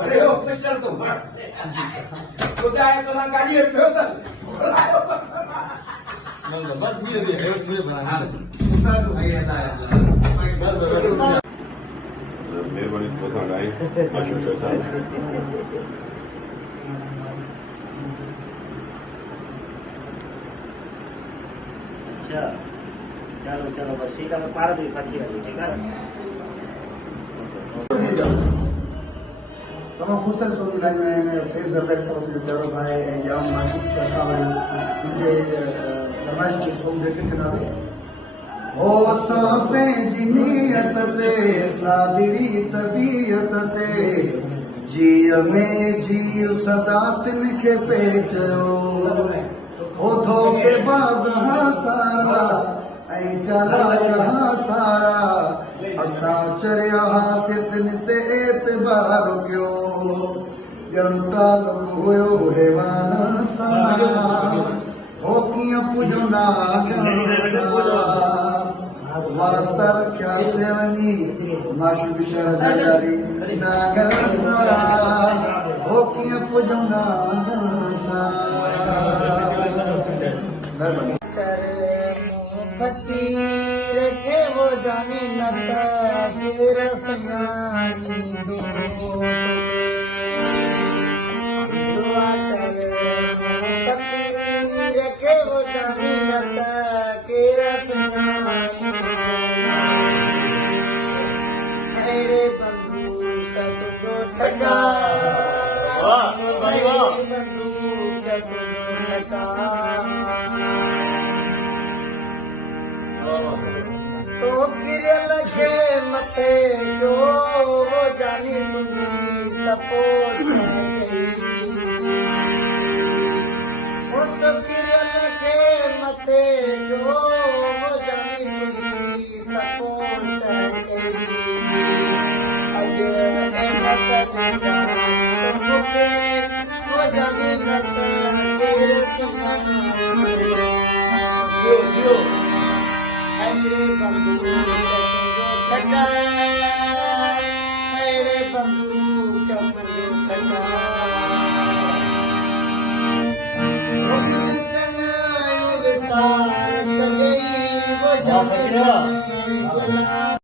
अरे हो मिस्टर तो कुठे आहे तुला गाडी ठेवतात मेहरबानी पसंद आई अशोक साहब अच्छा चलो चलो बस ठीक है मैं पार दी फाटी रही ठीक है तमाम खुशल सोनी लाइन में फेस दर्द सब से डरो भाई या मासूम पैसा वाले उनके फरमाइश के सोम देखे के नारे ओ सापे जिनियत ते सादरी तबीयत ते जी में जी सदा तिनके पेचो ओ धोखे बाज सारा ऐ चला कहां सारा असा चरिया सितन ते एतबार क्यों जनता हुयो हैवान सा हो किया पुजना वास्ता रखा सेवनी माशुक शहजादी नागर सा हो किया पुजना सा फकीर थे वो जाने नता के रसनारी दुआ करे फकीर के वो जाने नता के रसनारी मेरे बंधु तक तो छड़ा बंधु तक तो छड़ा तो किरल के मथे जो वो जानी तुझी सपोर्ट वो तो किरल के मथे जो वो जानी तुझी सपोर्ट अजे मेहनत देगा तुमके वो जानी नत तेरे सुनाई जियो जियो मेरे बंधु छटा मेरे बंधु छटा चले वो जाने